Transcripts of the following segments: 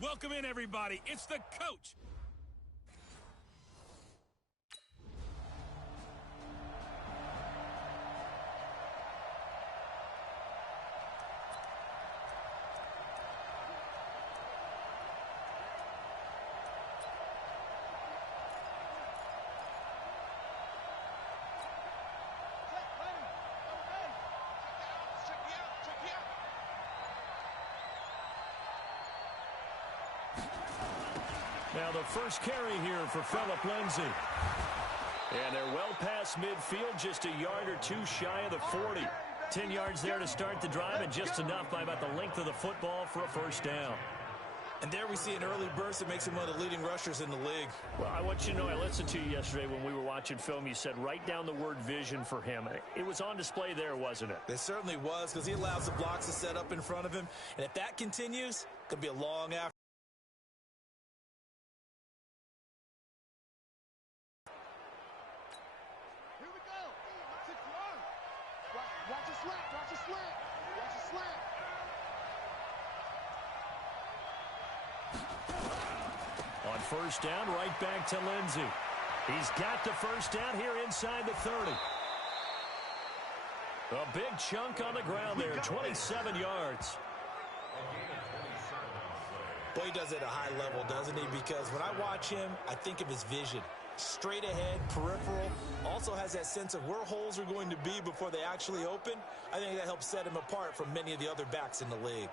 Welcome in, everybody. It's the coach. Now the first carry here for Philip Lindsay. And they're well past midfield, just a yard or two shy of the 40. 10 yards there to start the drive, and just enough by about the length of the football for a first down. And there we see an early burst that makes him one of the leading rushers in the league. Well, I want you to know, I listened to you yesterday when we were watching film. You said write down the word vision for him. It was on display there, wasn't it? It certainly was, because he allows the blocks to set up in front of him. And if that continues, it could be a long after. On first down, right back to Lindsay. He's got the first down here inside the 30. A big chunk on the ground there, 27 yards. Boy, he does it at a high level, doesn't he? Because when I watch him, I think of his vision. Straight ahead, peripheral, also has that sense of where holes are going to be before they actually open. I think that helps set him apart from many of the other backs in the league.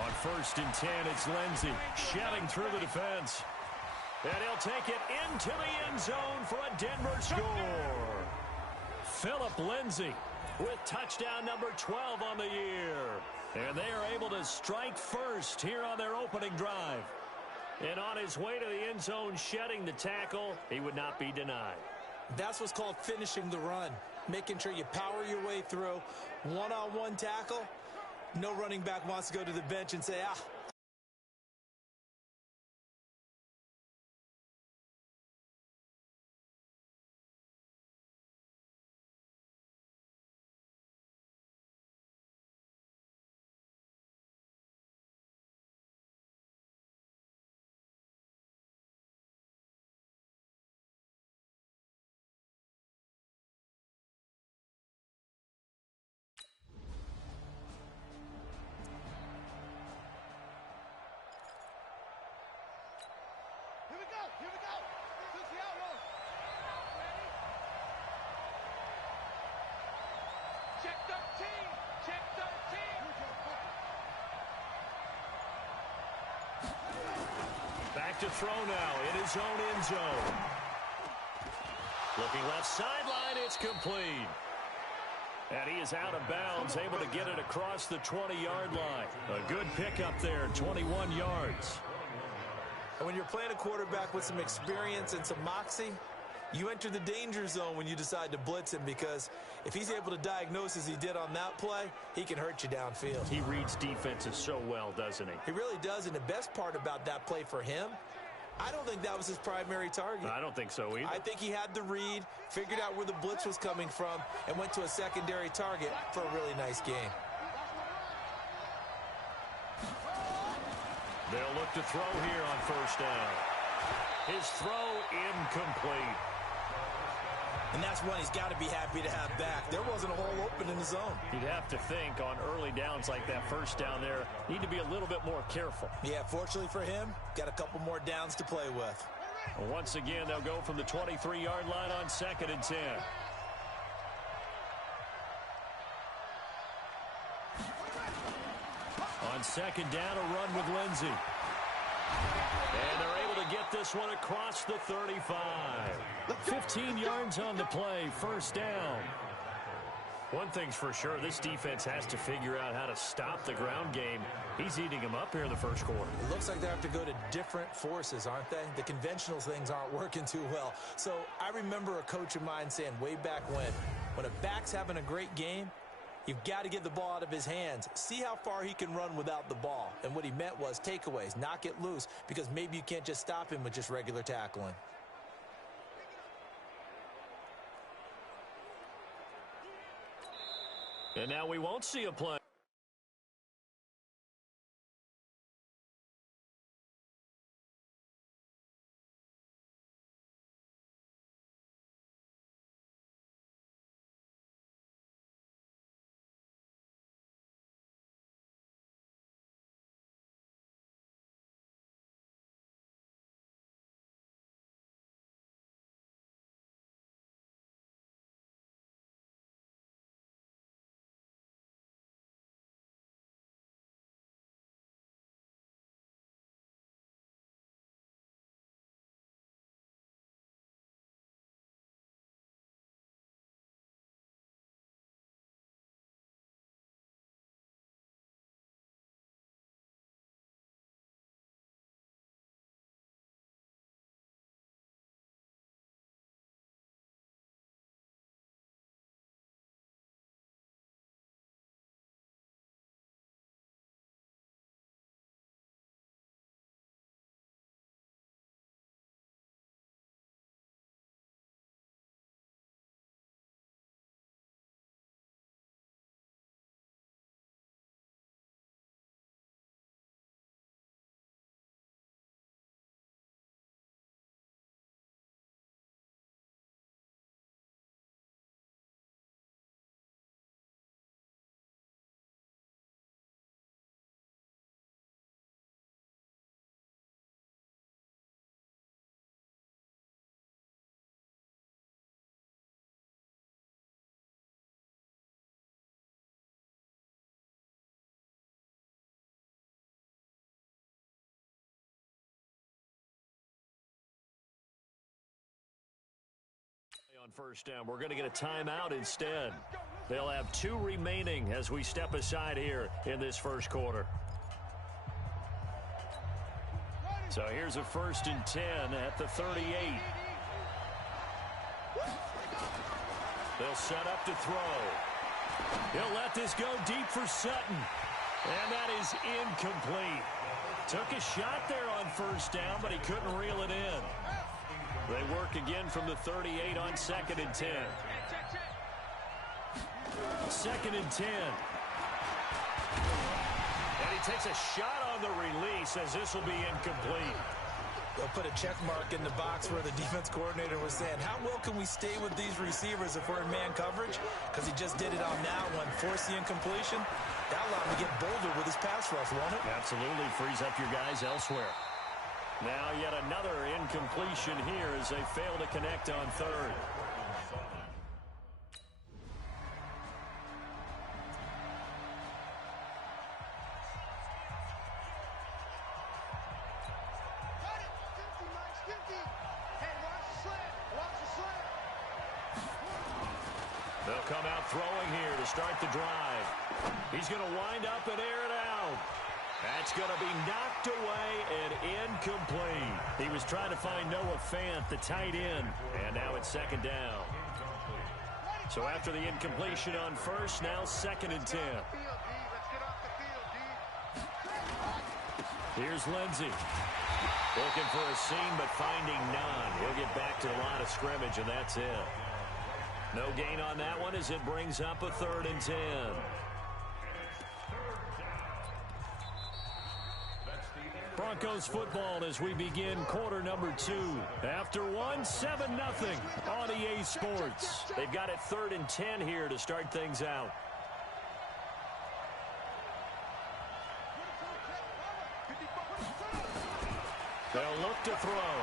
On first and 10, it's Lindsay shedding through the defense. And he'll take it into the end zone for a Denver score. Philip Lindsay with touchdown number 12 on the year. And they are able to strike first here on their opening drive. And on his way to the end zone, shedding the tackle, he would not be denied. That's what's called finishing the run. Making sure you power your way through. One-on-one tackle. No running back wants to go to the bench and say, Here we go. This is the outlaw. Ready? Check 13. Check 13. Back to throw now in his own end zone. Looking left sideline, it's complete. And he is out of bounds, able to get it across the 20-yard line. A good pickup there, 21 yards. And when you're playing a quarterback with some experience and some moxie, you enter the danger zone when you decide to blitz him, because if he's able to diagnose as he did on that play, he can hurt you downfield. He reads defenses so well, doesn't he? He really does, and the best part about that play for him, I don't think that was his primary target. I don't think so either. I think he had the read, figured out where the blitz was coming from, and went to a secondary target for a really nice game. They'll look to throw here on first down. His throw incomplete. And that's one he's got to be happy to have back. There wasn't a hole open in the zone. You'd have to think on early downs like that first down there, need to be a little bit more careful. Yeah, fortunately for him, got a couple more downs to play with. Once again, they'll go from the 23-yard line on 2nd and 10. On second down, a run with Lindsay. And they're able to get this one across the 35. 15 yards on the play, first down. One thing's for sure, this defense has to figure out how to stop the ground game. He's eating them up here in the first quarter. It looks like they have to go to different forces, aren't they? The conventional things aren't working too well. So I remember a coach of mine saying way back when, When a back's having a great game, you've got to get the ball out of his hands. See how far he can run without the ball. And what he meant was takeaways, knock it loose, because maybe you can't just stop him with just regular tackling. And now we won't see a play. On first down, we're going to get a timeout instead. They'll have 2 remaining as we step aside here in this first quarter. So here's a 1st and 10 at the 38. They'll set up to throw. He'll let this go deep for Sutton. And that is incomplete. Took a shot there on first down, but he couldn't reel it in. They work again from the 38 on 2nd and 10. 2nd and 10. And he takes a shot on the release as this will be incomplete. They'll put a check mark in the box where the defense coordinator was saying, how well can we stay with these receivers if we're in man coverage? Because he just did it on that one, force the incompletion. That allowed him to get bolder with his pass rush, won't it? Absolutely frees up your guys elsewhere. Now yet another incompletion here as they fail to connect on 3rd. They'll come out throwing here to start the drive. He's going to wind up and air it out. That's going to be knocked away and incomplete. He was trying to find Noah Fant, the tight end, and now it's 2nd down. So after the incompletion on 1st, now 2nd and 10. Here's Lindsey. Looking for a seam, but finding none. He'll get back to the line of scrimmage, and that's it. No gain on that one as it brings up a 3rd and 10. Broncos football as we begin quarter number 2. After 1, 7-0 on EA Sports. They've got it 3rd and 10 here to start things out. They'll look to throw.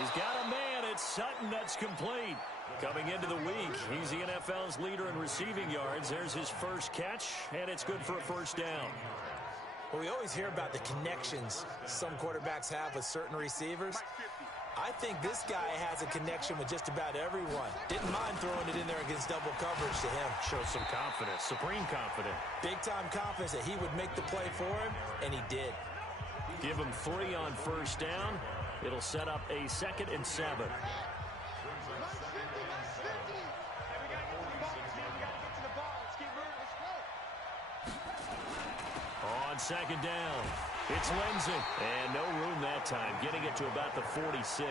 He's got a man. It's Sutton. That's complete. Coming into the week, he's the NFL's leader in receiving yards. There's his first catch, and it's good for a 1st down. Well, we always hear about the connections some quarterbacks have with certain receivers. I think this guy has a connection with just about everyone. Didn't mind throwing it in there against double coverage to him. Shows some confidence, supreme confidence. Big-time confidence that he would make the play for him, and he did. Give him 3 on 1st down. It'll set up a 2nd and 7. on second down. It's Lindsey. And no room that time, getting it to about the 46.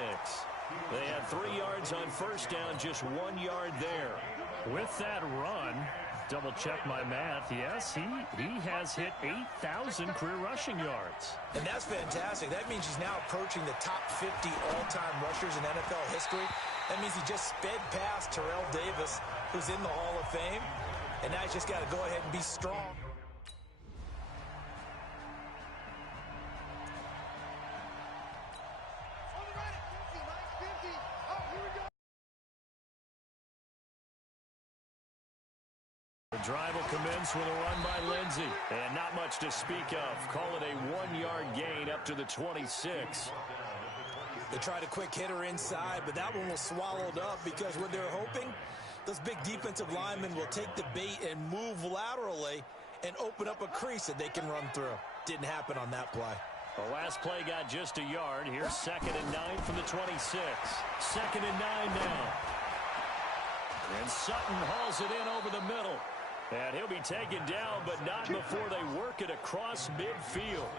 They had 3 yards on first down, just 1 yard there. With that run, double-check my math, yes, he has hit 8,000 career rushing yards. And that's fantastic. That means he's now approaching the top 50 all-time rushers in NFL history. That means he just sped past Terrell Davis, who's in the Hall of Fame. And now he's just got to go ahead and be strong. The drive will commence with a run by Lindsey. And not much to speak of. Call it a 1-yard gain up to the 26. They tried a quick hitter inside, but that one was swallowed up because what they're hoping, those big defensive linemen will take the bait and move laterally and open up a crease that they can run through. Didn't happen on that play. The last play got just a yard. Here's 2nd and 9 from the 26. 2nd and 9 now. And Sutton hauls it in over the middle. And he'll be taken down, but not before they work it across midfield.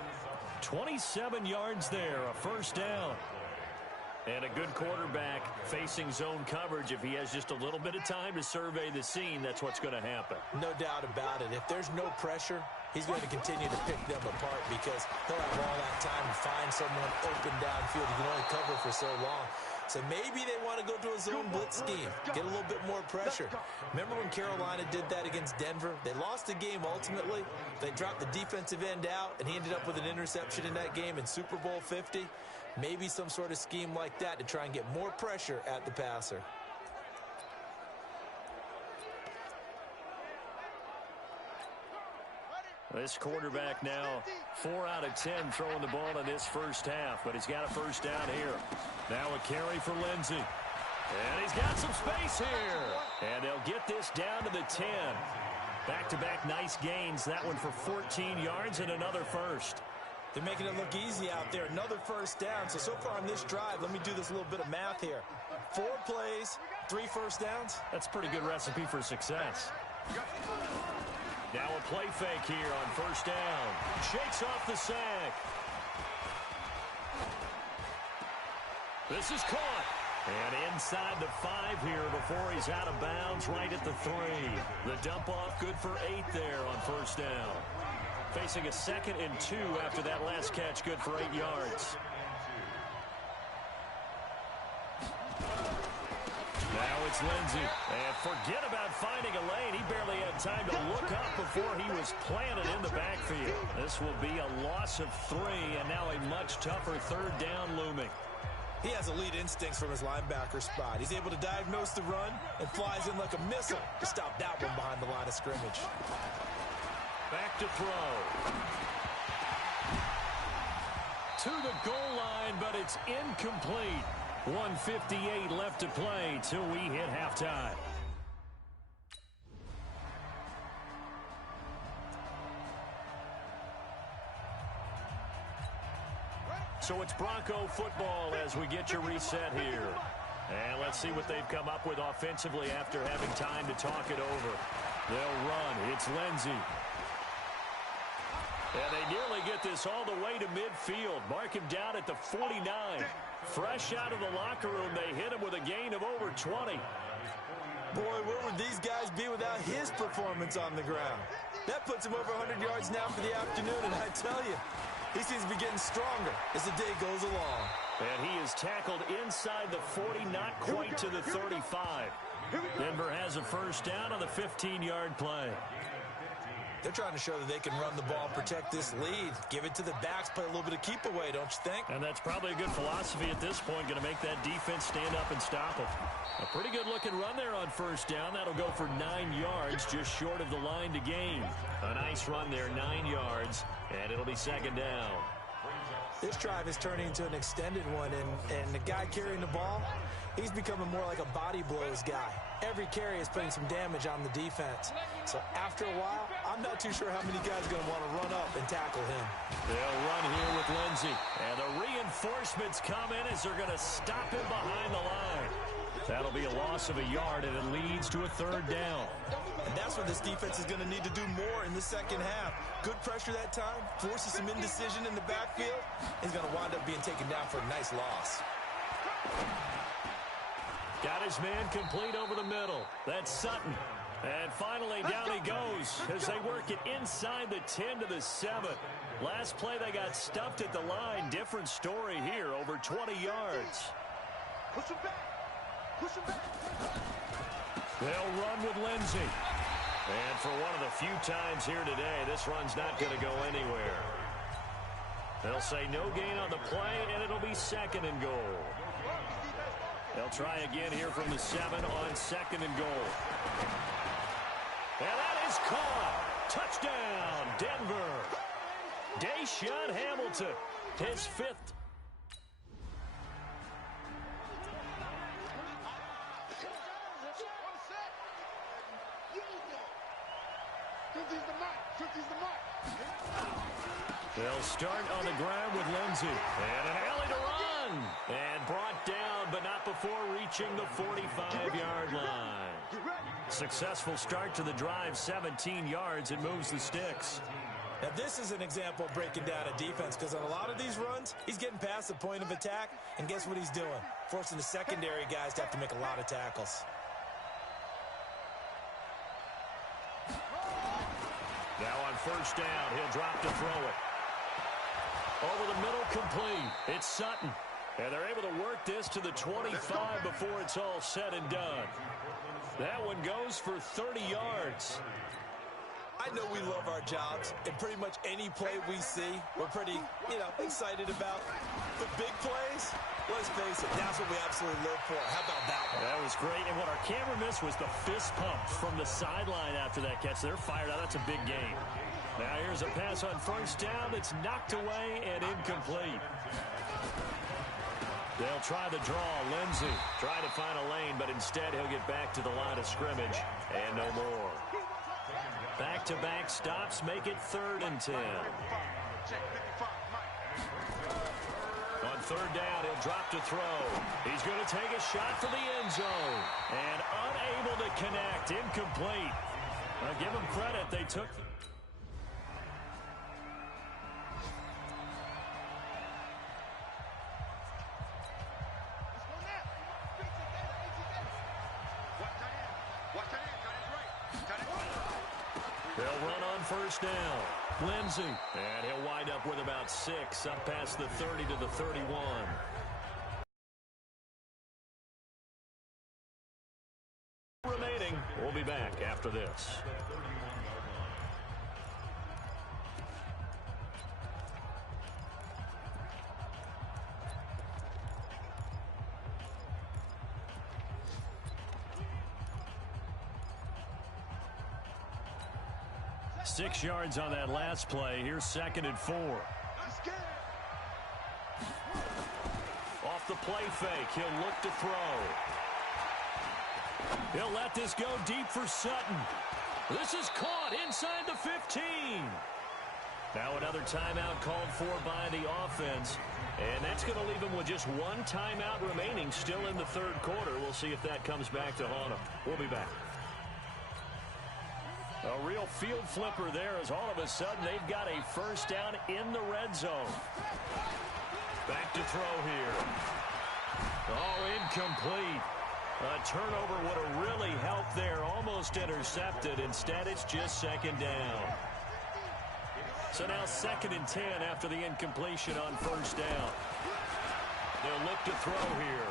27 yards there, a first down. And a good quarterback facing zone coverage. If he has just a little bit of time to survey the scene, that's what's going to happen. No doubt about it. If there's no pressure, he's going to continue to pick them apart because he'll have all that time to find someone open downfield. He can only cover for so long. So maybe they want to go to a zone blitz scheme, get a little bit more pressure. Remember when Carolina did that against Denver? They lost the game ultimately. They dropped the defensive end out, and he ended up with an interception in that game in Super Bowl 50. Maybe some sort of scheme like that to try and get more pressure at the passer. This quarterback now 4 out of 10 throwing the ball in this first half, but he's got a first down here. Now a carry for Lindsey. And he's got some space here. And they'll get this down to the 10. Back-to-back nice gains. That one for 14 yards and another first. They're making it look easy out there. Another first down. So far on this drive, let me do this little bit of math here. 4 plays, 3 first downs. That's a pretty good recipe for success. Now a play fake here on first down. Shakes off the sack. This is caught. And inside the 5 here before he's out of bounds right at the 3. The dump off good for 8 there on first down. Facing a 2nd and 2 after that last catch, good for 8 yards. Now it's Lindsey. And forget about finding a lane. He barely had time to look up before he was planted in the backfield. This will be a loss of 3, and now a much tougher 3rd down looming. He has elite instincts from his linebacker spot. He's able to diagnose the run and flies in like a missile to stop that one behind the line of scrimmage. Back to throw. To the goal line, but it's incomplete. 1:58 left to play till we hit halftime. So it's Bronco football as we get your reset here. And let's see what they've come up with offensively after having time to talk it over. They'll run. It's Lindsey. And they nearly get this all the way to midfield. Mark him down at the 49. Fresh out of the locker room, they hit him with a gain of over 20. Boy, where would these guys be without his performance on the ground? That puts him over 100 yards now for the afternoon, and I tell you, he seems to be getting stronger as the day goes along. And he is tackled inside the 40, not quite to the 35. Denver has a first down on the 15-yard play. They're trying to show that they can run the ball, protect this lead, give it to the backs, play a little bit of keep away, don't you think? And that's probably a good philosophy at this point, going to make that defense stand up and stop it. A pretty good-looking run there on first down. That'll go for 9 yards, just short of the line to gain. A nice run there, 9 yards, and it'll be second down. This drive is turning into an extended one, and the guy carrying the ball, he's becoming more like a body blows guy. Every carry is putting some damage on the defense. So after a while, I'm not too sure how many guys are going to want to run up and tackle him. They'll run here with Lindsey. And the reinforcements come in as they're going to stop him behind the line. That'll be a loss of a yard, and it leads to a third down. And that's what this defense is going to need to do more in the second half. Good pressure that time, forces some indecision in the backfield. He's going to wind up being taken down for a nice loss. Got his man complete over the middle. That's Sutton. And finally, down he goes as they work it inside the 10 to the 7. Last play, they got stuffed at the line. Different story here, over 20 yards. Push him back. Push him back. They'll run with Lindsey. And for one of the few times here today, this run's not going to go anywhere. They'll say no gain on the play, and it'll be 2nd and goal. They'll try again here from the 7 on 2nd and goal. And that is caught. Touchdown, Denver. Deshaun Hamilton, his 5th. They'll start on the ground with Lindsey. And an alley to run. And brought down, but not before reaching the 45-yard line. Successful start to the drive, 17 yards. It moves the sticks. Now, this is an example of breaking down a defense, because on a lot of these runs, he's getting past the point of attack, and guess what he's doing? Forcing the secondary guys to have to make a lot of tackles. Now on 1st down, he'll drop to throw it. Over the middle, complete. It's Sutton. And they're able to work this to the 25 before it's all said and done. That one goes for 30 yards. I know we love our jobs, and pretty much any play we see, we're pretty, excited about. The big plays, let's face it, that's what we absolutely live for. How about that one? That was great, and what our camera missed was the fist pump from the sideline after that catch. They're fired out. That's a big game. Now here's a pass on 1st down. It's knocked away and incomplete. They'll try the draw. Lindsey try to find a lane, but instead he'll get back to the line of scrimmage and no more. Back-to-back stops make it 3rd and 10. On 3rd down, he'll drop to throw. He's going to take a shot for the end zone. And unable to connect. Incomplete. I'll give them credit. They took... They'll run on 1st down. Lindsey. And he'll wind up with about 6 up past the 30 to the 31. Remaining. We'll be back after this. Six yards on that last play. Here's 2nd and 4. Off the play fake. He'll look to throw. He'll let this go deep for Sutton. This is caught inside the 15. Now another timeout called for by the offense. And that's going to leave him with just one timeout remaining still in the 3rd quarter. We'll see if that comes back to haunt him. We'll be back. A real field flipper there as all of a sudden they've got a 1st down in the red zone. Back to throw here. Oh, incomplete. A turnover would have really helped there. Almost intercepted. Instead, it's just 2nd down. So now 2nd and 10 after the incompletion on 1st down. They'll look to throw here.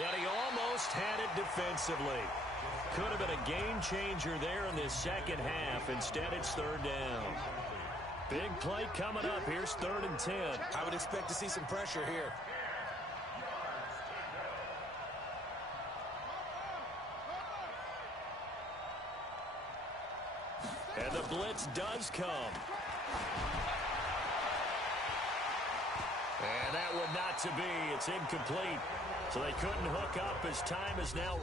And he almost had it defensively. Could have been a game changer there in this 2nd half. Instead, it's 3rd down. Big play coming up. Here's 3rd and 10. I would expect to see some pressure here. And the blitz does come. And that would not to be. It's incomplete. So they couldn't hook up as time is now...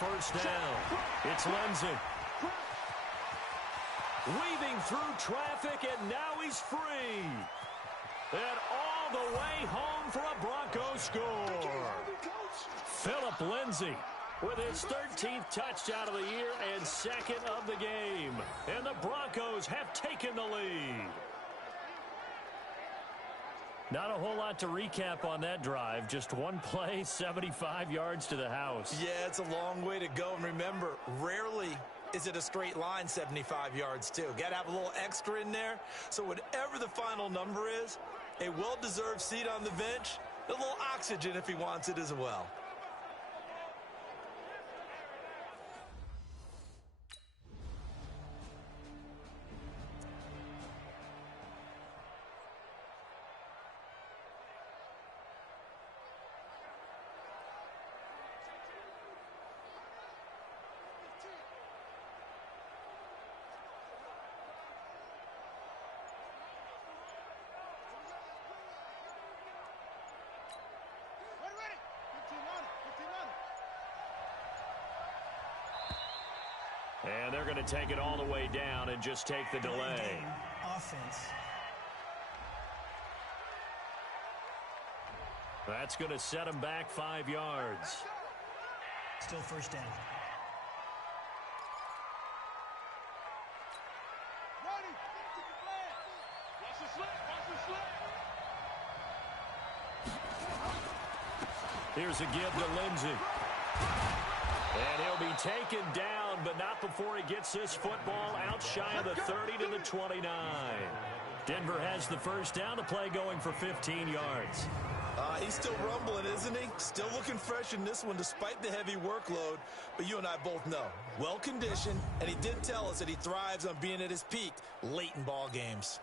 first down. It's Lindsey. Weaving through traffic, and now he's free. And all the way home for a Broncos score. Philip Lindsay with his 13th touchdown of the year and second of the game. And the Broncos have taken the lead. Not a whole lot to recap on that drive. Just one play, 75 yards to the house. Yeah, it's a long way to go. And remember, rarely is it a straight line 75 yards, too. Got to have a little extra in there. So whatever the final number is, a well-deserved seat on the bench, a little oxygen if he wants it as well. And they're going to take it all the way down and just take the delay. Offense. That's going to set them back 5 yards. Still first down. Ready. Watch the slip. Watch the slip. Here's a give to Lindsey. And he'll be taken down, but not before he gets this football out shy of the 30 to the 29. Denver has the first down, to play going for 15 yards. He's still rumbling, isn't he? Still looking fresh in this one despite the heavy workload. But you and I both know, well-conditioned, and he did tell us that he thrives on being at his peak late in ball games.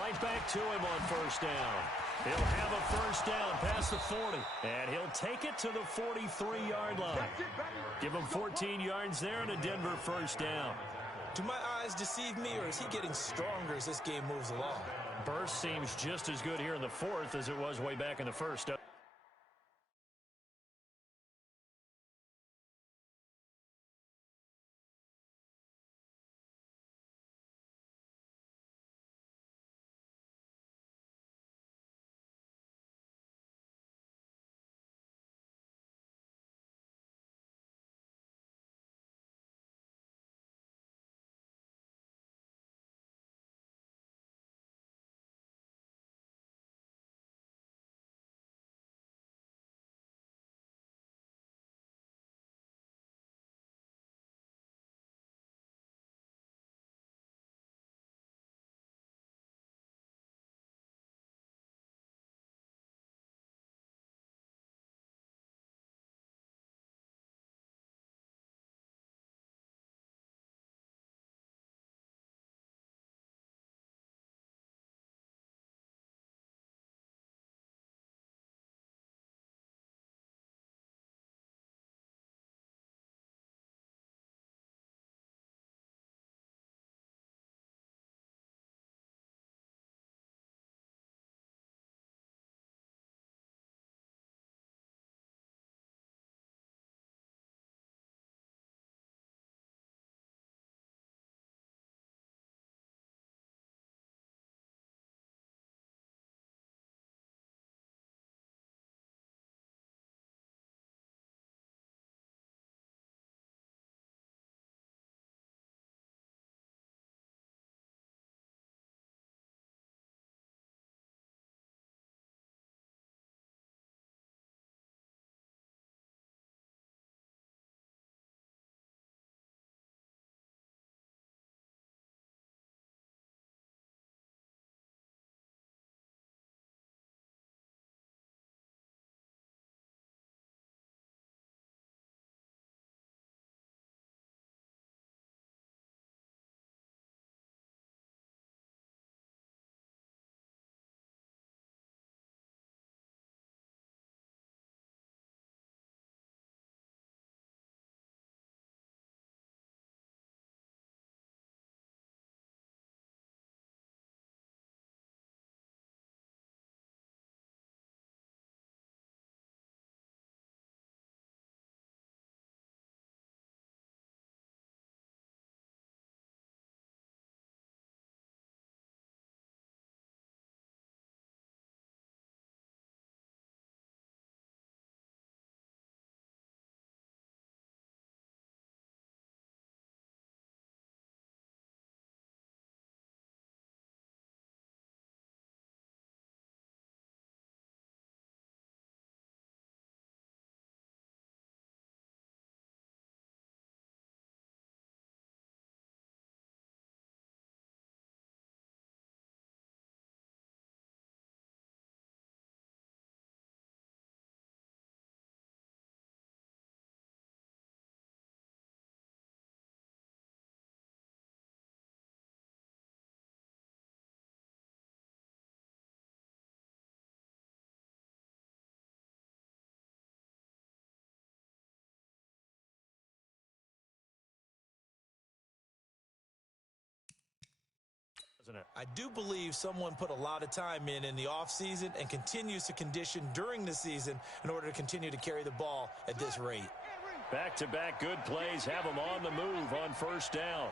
Right back to him on first down. He'll have a first down past the 40. And he'll take it to the 43-yard line. Give him 14 yards there and a Denver first down. Do my eyes deceive me, or is he getting stronger as this game moves along? Burst seems just as good here in the fourth as it was way back in the first. I do believe someone put a lot of time in the offseason and continues to condition during the season in order to continue to carry the ball at this rate. Back-to-back good plays have them on the move on first down.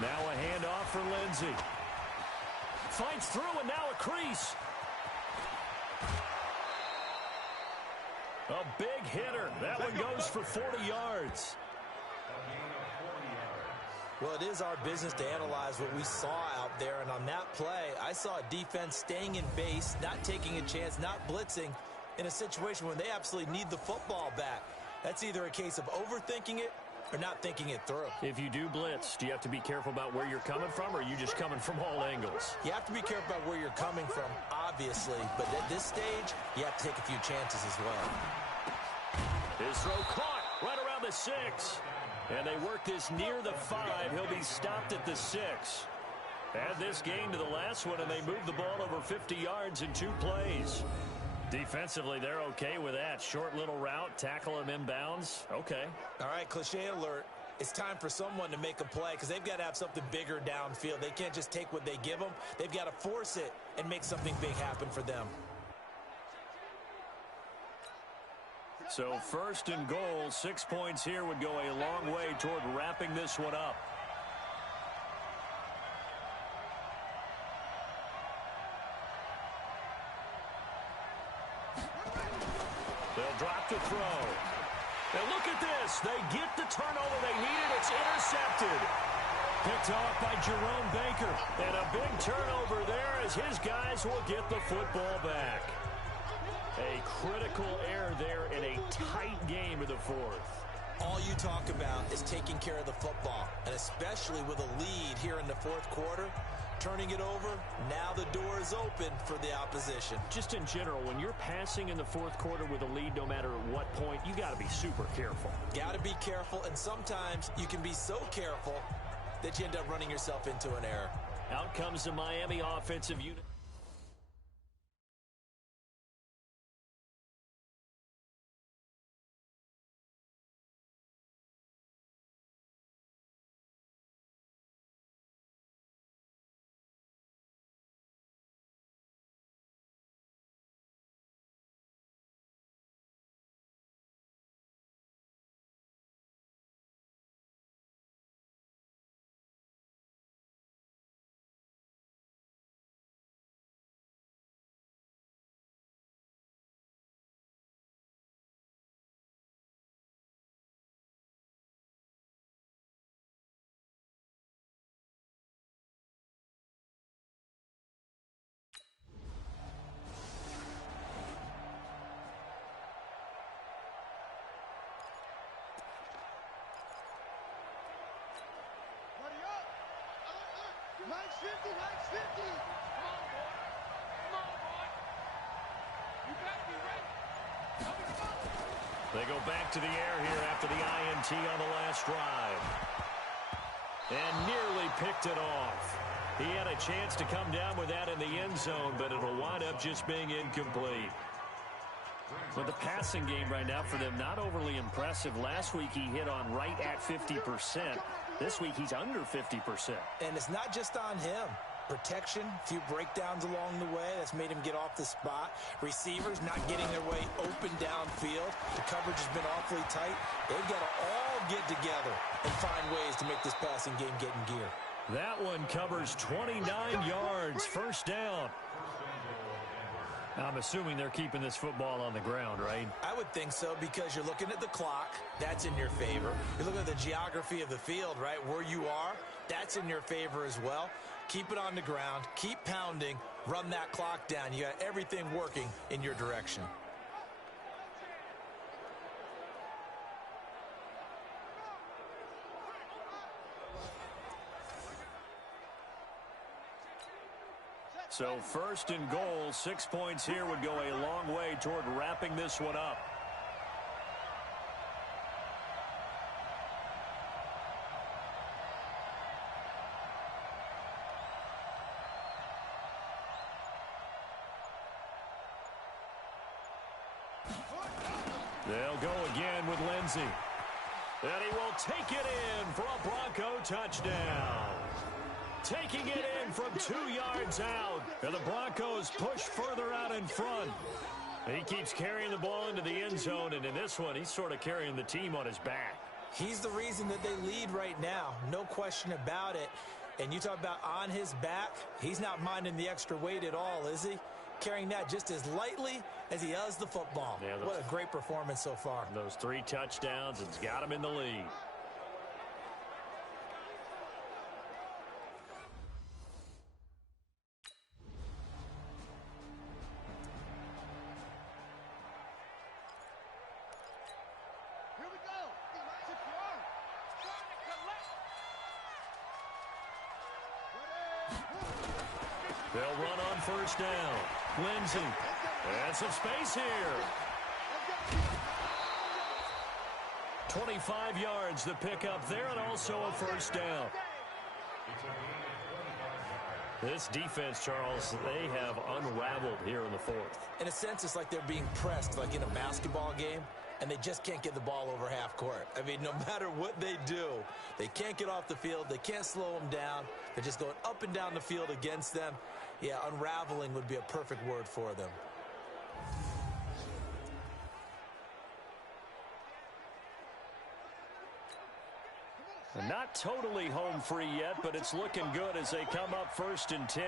Now a handoff for Lindsey. Finds through and now a crease. A big hitter. That one goes for 40 yards. Well, it is our business to analyze what we saw out there, and on that play, I saw a defense staying in base, not taking a chance, not blitzing, in a situation when they absolutely need the football back. That's either a case of overthinking it or not thinking it through. If you do blitz, do you have to be careful about where you're coming from, or are you just coming from all angles? You have to be careful about where you're coming from, obviously, but at this stage, you have to take a few chances as well. His throw caught right around the 6. And they work this near the 5. He'll be stopped at the 6. Add this gain to the last one, and they move the ball over 50 yards in 2 plays. Defensively, they're okay with that. Short little route, tackle him inbounds. Okay. All right, cliche alert. It's time for someone to make a play because they've got to have something bigger downfield. They can't just take what they give them. They've got to force it and make something big happen for them. So first and goal, 6 points here would go a long way toward wrapping this one up. They'll drop the throw. And look at this. They get the turnover they needed. It's intercepted. Picked off by Jerome Baker. And a big turnover there as his guys will get the football back. A critical error there in a tight game of the 4th. All you talk about is taking care of the football, and especially with a lead here in the 4th quarter, turning it over, now the door is open for the opposition. Just in general, when you're passing in the 4th quarter with a lead, no matter what point, you got to be super careful. Got to be careful, and sometimes you can be so careful that you end up running yourself into an error. Out comes the Miami offensive unit. Max 50, Max 50. Come on, boy. Come on, boy. You better be ready. They go back to the air here after the INT on the last drive. And nearly picked it off. He had a chance to come down with that in the end zone, but it'll wind up just being incomplete. But the passing game right now for them, not overly impressive. Last week he hit on right at 50%. This week he's under 50%. And it's not just on him. Protection, a few breakdowns along the way. That's made him get off the spot. Receivers not getting their way open downfield. The coverage has been awfully tight. They've got to all get together and find ways to make this passing game get in gear. That one covers 29 yards. First down. I'm assuming they're keeping this football on the ground, right? I would think so because you're looking at the clock. That's in your favor. You're looking at the geography of the field, right? Where you are, that's in your favor as well. Keep it on the ground. Keep pounding. Run that clock down. You got everything working in your direction. So first and goal, 6 points here would go a long way toward wrapping this one up. They'll go again with Lindsey. And he will take it in for a Bronco touchdown. Taking it in from 2 yards out. And the Broncos push further out in front. And he keeps carrying the ball into the end zone. And in this one, he's sort of carrying the team on his back. He's the reason that they lead right now. No question about it. And you talk about on his back, he's not minding the extra weight at all, is he? Carrying that just as lightly as he does the football. Yeah, what a great performance so far. Those 3 touchdowns, it's got him in the lead. Here we go. They'll run on first down. Lindsey. And some space here. 25 yards to pick up there, and also a first down. This defense, Charles, they have unraveled here in the fourth. In a sense, it's like they're being pressed like in a basketball game, and they just can't get the ball over half court. I mean, no matter what they do, they can't get off the field. They can't slow them down. They're just going up and down the field against them. Yeah, unraveling would be a perfect word for them. Not totally home free yet, but it's looking good as they come up 1st and 10.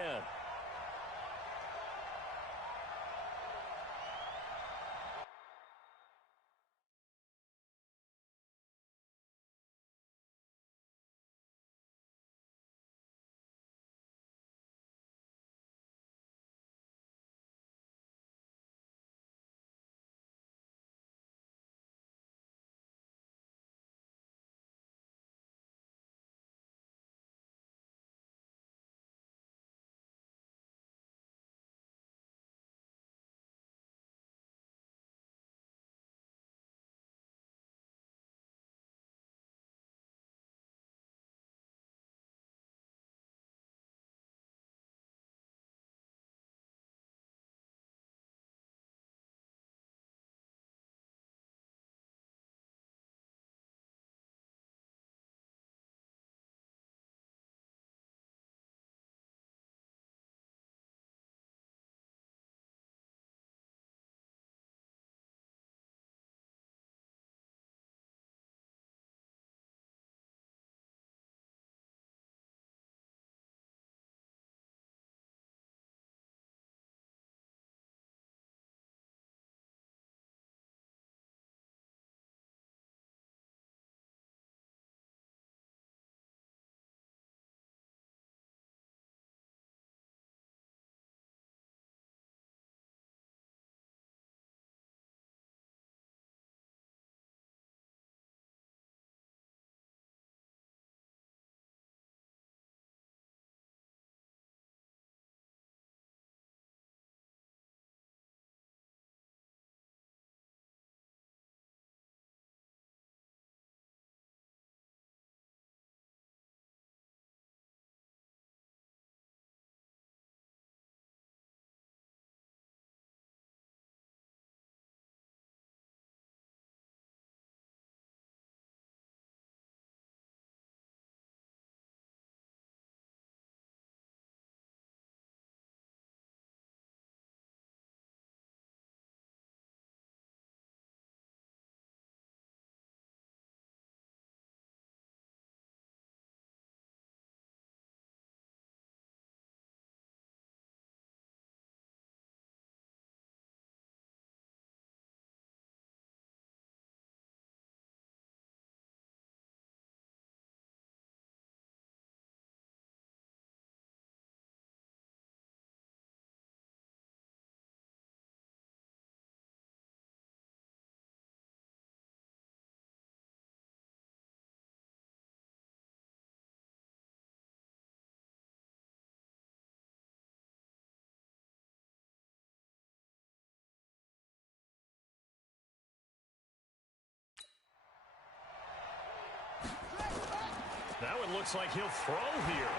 Now it looks like he'll throw here.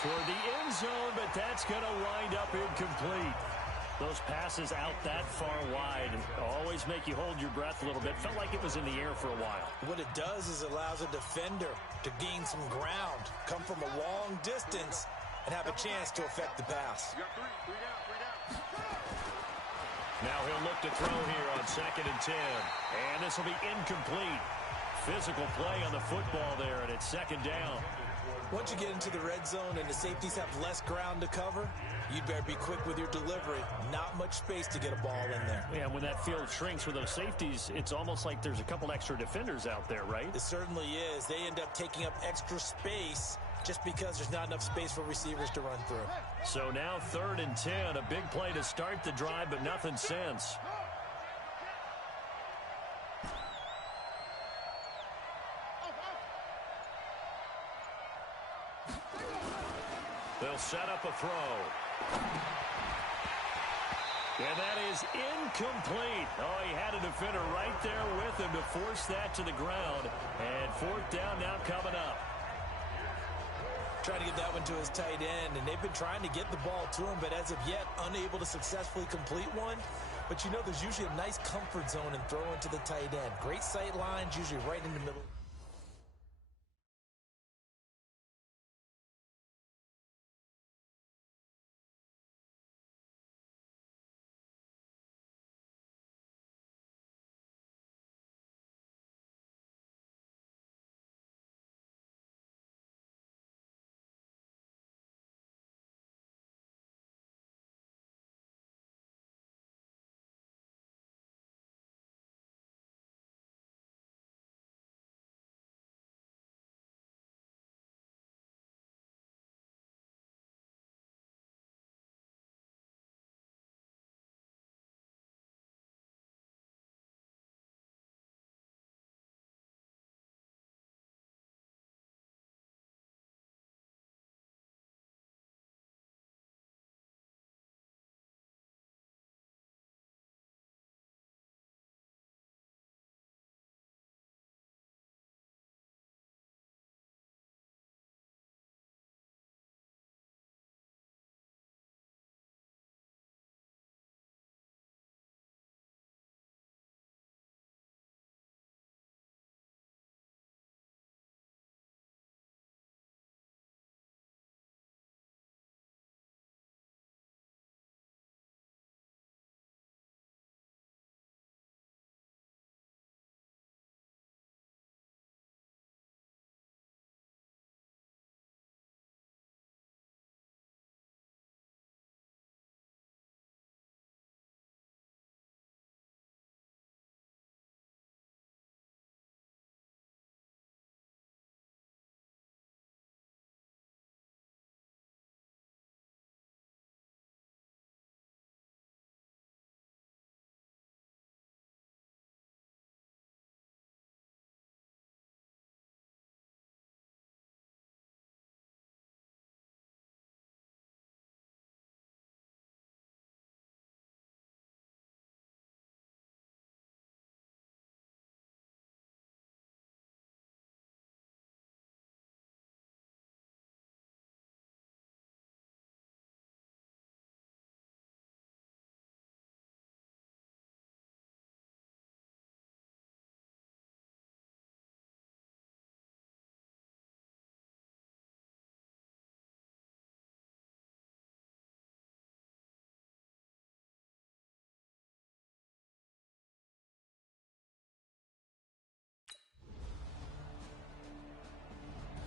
Toward the end zone, but that's going to wind up incomplete. Those passes out that far wide always make you hold your breath a little bit. Felt like it was in the air for a while. What it does is allows a defender to gain some ground, come from a long distance, and have a chance to affect the pass. Now he'll look to throw here on 2nd and 10. And this will be incomplete. Physical play on the football there, and it's 2nd down. Once you get into the red zone and the safeties have less ground to cover, you'd better be quick with your delivery. Not much space to get a ball in there. Yeah, when that field shrinks with those safeties, it's almost like there's a couple extra defenders out there, right? It certainly is. They end up taking up extra space just because there's not enough space for receivers to run through. So now 3rd and 10, a big play to start the drive, but nothing since. They'll set up a throw. And that is incomplete. Oh, he had a defender right there with him to force that to the ground. And 4th down now coming up. Trying to get that one to his tight end, and they've been trying to get the ball to him, but as of yet, unable to successfully complete one. But you know, there's usually a nice comfort zone in throwing to the tight end. Great sight lines, usually right in the middle.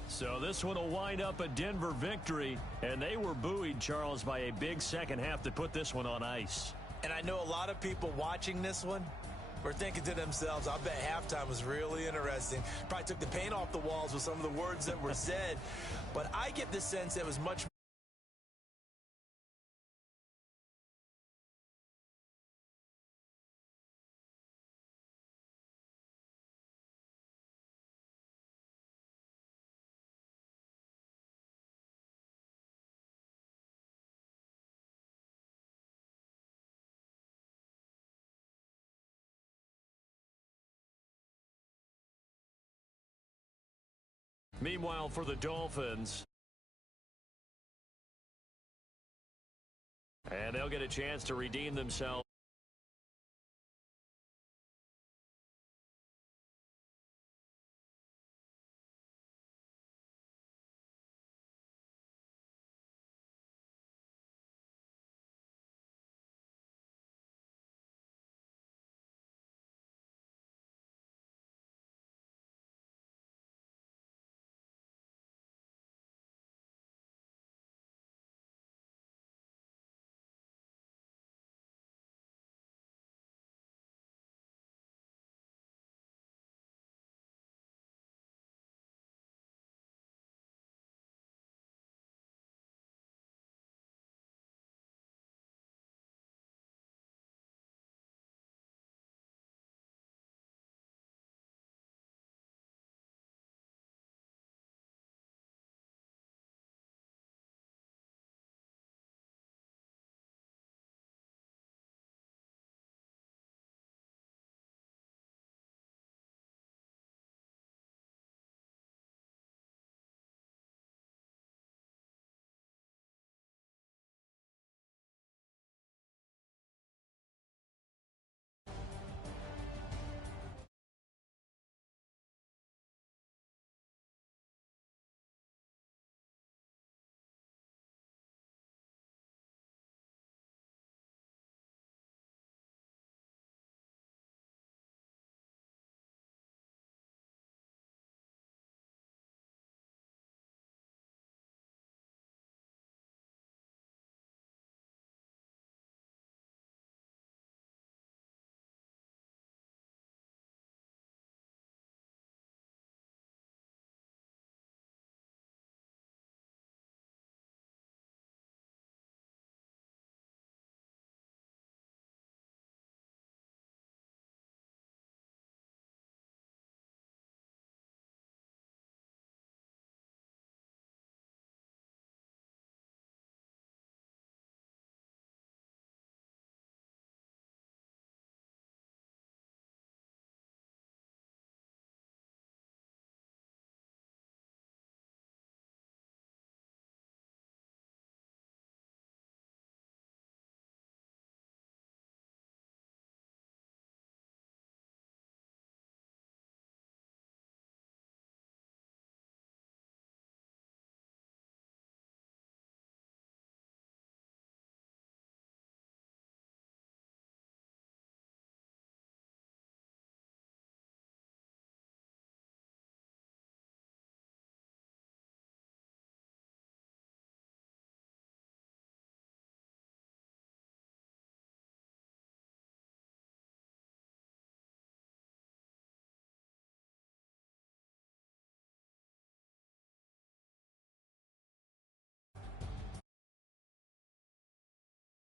So this one will wind up a Denver victory, and they were buoyed, Charles, by a big second half to put this one on ice. And I know a lot of people watching this one were thinking to themselves, I bet halftime was really interesting. Probably took the paint off the walls with some of the words that were said. But I get the sense it was much. Meanwhile, for the Dolphins, And they'll get a chance to redeem themselves.